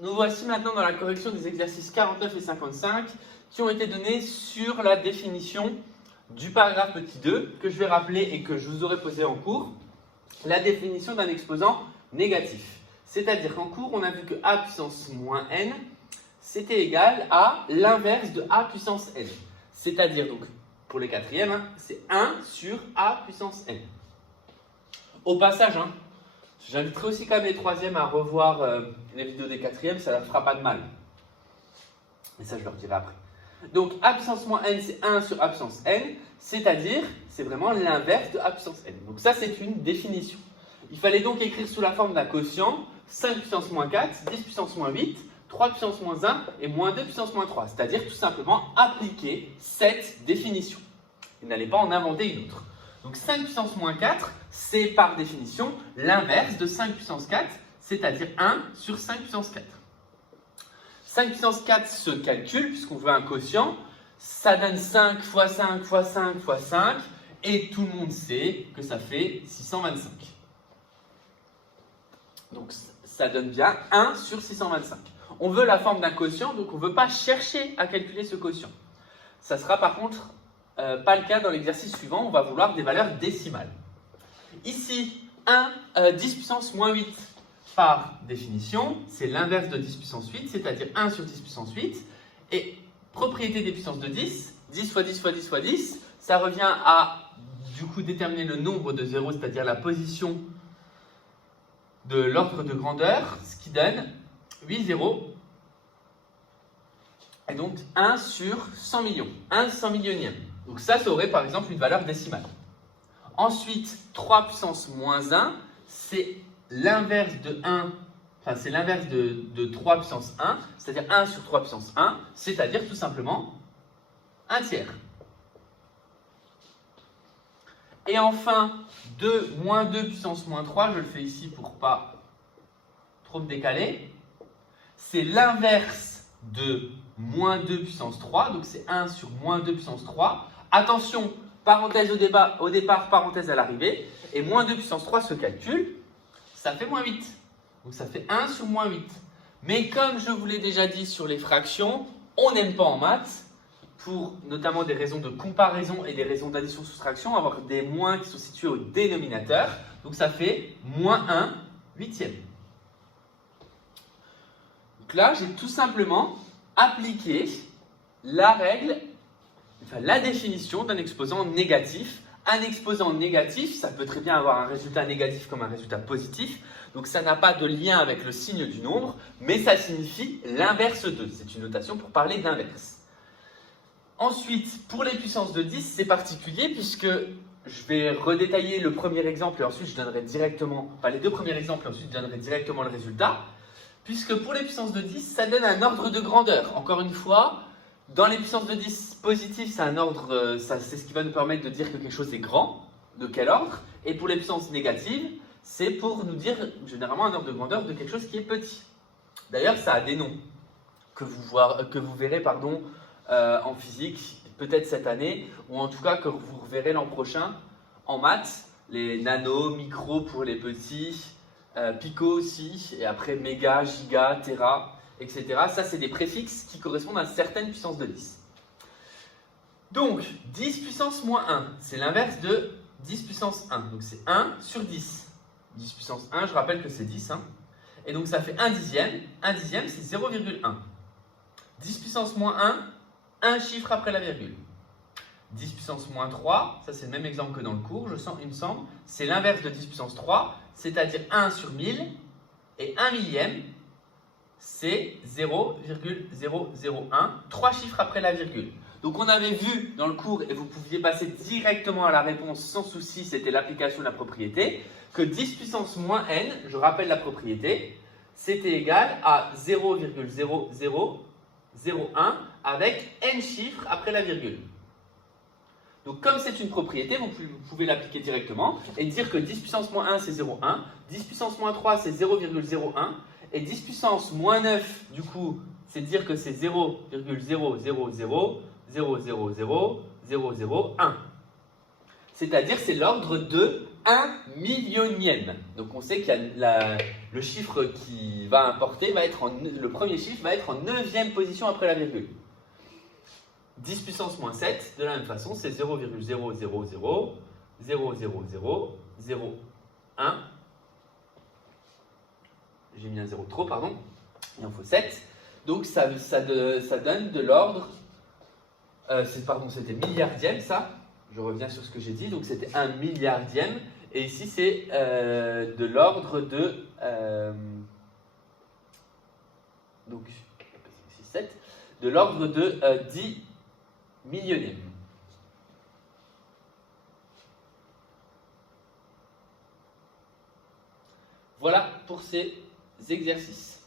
Nous voici maintenant dans la correction des exercices 49 et 55 qui ont été donnés sur la définition du paragraphe petit 2 que je vais rappeler et que je vous aurai posé en cours. La définition d'un exposant négatif. C'est-à-dire qu'en cours, on a vu que a puissance moins n, c'était égal à l'inverse de a puissance n. C'est-à-dire, donc, pour les quatrièmes, c'est 1 sur a puissance n. Au passage, j'inviterai aussi quand même les troisièmes à revoir les vidéos des quatrièmes, ça ne leur fera pas de mal. Et ça, je leur dirai après. Donc, a puissance moins n, c'est 1 sur a puissance n, c'est-à-dire, c'est vraiment l'inverse de a puissance n. Donc ça, c'est une définition. Il fallait donc écrire sous la forme d'un quotient 5 puissance moins 4, 10 puissance moins 8, 3 puissance moins 1 et moins 2 puissance moins 3. C'est-à-dire tout simplement appliquer cette définition. Et n'allez pas en inventer une autre. Donc 5 puissance moins 4, c'est par définition l'inverse de 5 puissance 4, c'est-à-dire 1 sur 5 puissance 4. 5 puissance 4 se calcule puisqu'on veut un quotient. Ça donne 5 fois 5 fois 5 fois 5 et tout le monde sait que ça fait 625. Donc ça donne bien 1 sur 625. On veut la forme d'un quotient, donc on ne veut pas chercher à calculer ce quotient. Ça sera par contre pas le cas dans l'exercice suivant, on va vouloir des valeurs décimales. Ici, 10 puissance moins 8, par définition, c'est l'inverse de 10 puissance 8, c'est-à-dire 1 sur 10 puissance 8. Et propriété des puissances de 10, 10 fois 10 fois 10 fois 10, ça revient à du coup déterminer le nombre de zéros, c'est-à-dire la position de l'ordre de grandeur, ce qui donne 8 zéros. Et donc 1 sur 100 millions, 1 100 millionième. Donc ça aurait par exemple une valeur décimale. Ensuite, 3 puissance moins 1, c'est l'inverse de 1, enfin c'est l'inverse de 3 puissance 1, c'est-à-dire 1 sur 3 puissance 1, c'est-à-dire tout simplement 1 tiers. Et enfin, moins 2 puissance moins 3, je le fais ici pour pas trop me décaler, c'est l'inverse de moins 2 puissance 3, donc c'est 1 sur moins 2 puissance 3. Attention, parenthèse au départ, parenthèse à l'arrivée, et moins 2 puissance 3 se calcule, ça fait moins 8. Donc ça fait 1 sur moins 8. Mais comme je vous l'ai déjà dit sur les fractions, on n'aime pas en maths, pour notamment des raisons de comparaison et des raisons d'addition-soustraction, avoir des moins qui sont situés au dénominateur. Donc ça fait moins 1 huitième. Donc là, j'ai tout simplement appliqué la règle, enfin la définition d'un exposant négatif. Un exposant négatif, ça peut très bien avoir un résultat négatif comme un résultat positif. Donc ça n'a pas de lien avec le signe du nombre, mais ça signifie l'inverse de. C'est une notation pour parler d'inverse. Ensuite, pour les puissances de 10, c'est particulier puisque je vais redétailler le premier exemple et ensuite je donnerai directement, enfin les deux premiers exemples et ensuite je donnerai directement le résultat. Puisque pour les puissances de 10, ça donne un ordre de grandeur. Encore une fois, dans les puissances de 10 positives, c'est un ordre, c'est ce qui va nous permettre de dire que quelque chose est grand. De quel ordre? Et pour les puissances négatives, c'est pour nous dire généralement un ordre de grandeur de quelque chose qui est petit. D'ailleurs, ça a des noms que vous verrez en physique, peut-être cette année, ou en tout cas que vous reverrez l'an prochain en maths. Les nano, micro pour les petits, pico aussi, et après méga, giga, téra, etc. Ça, c'est des préfixes qui correspondent à certaines puissances de 10. Donc, 10 puissance moins 1, c'est l'inverse de 10 puissance 1. Donc, c'est 1 sur 10. 10 puissance 1, je rappelle que c'est 10. Et donc, ça fait 1 dixième. 1 dixième, c'est 0,1. 10 puissance moins 1, un chiffre après la virgule. 10 puissance moins 3, ça c'est le même exemple que dans le cours, il me semble, c'est l'inverse de 10 puissance 3, c'est-à-dire 1 sur 1000, et 1 millième, c'est 0,001, 3 chiffres après la virgule. Donc on avait vu dans le cours, et vous pouviez passer directement à la réponse sans souci, c'était l'application de la propriété, que 10 puissance moins n, je rappelle la propriété, c'était égal à 0,0001 avec n chiffres après la virgule. Donc comme c'est une propriété, vous pouvez l'appliquer directement et dire que 10 puissance moins 1 c'est 0,1, 10 puissance moins 3 c'est 0,01 et 10 puissance moins 9 du coup c'est dire que c'est 0,000000001. C'est-à-dire c'est l'ordre de 1 millionième. Donc on sait que le chiffre qui va importer va être le premier chiffre va être en 9e position après la virgule. 10 puissance moins 7, de la même façon, c'est 0,000000001. J'ai mis un 0 de trop, pardon. Il en faut 7. Donc ça donne de l'ordre. C'était milliardième, ça. Je reviens sur ce que j'ai dit. Donc c'était 1 milliardième. Et ici, c'est de l'ordre de. Donc, 6, 7. De l'ordre de 10 millionième. Voilà pour ces exercices.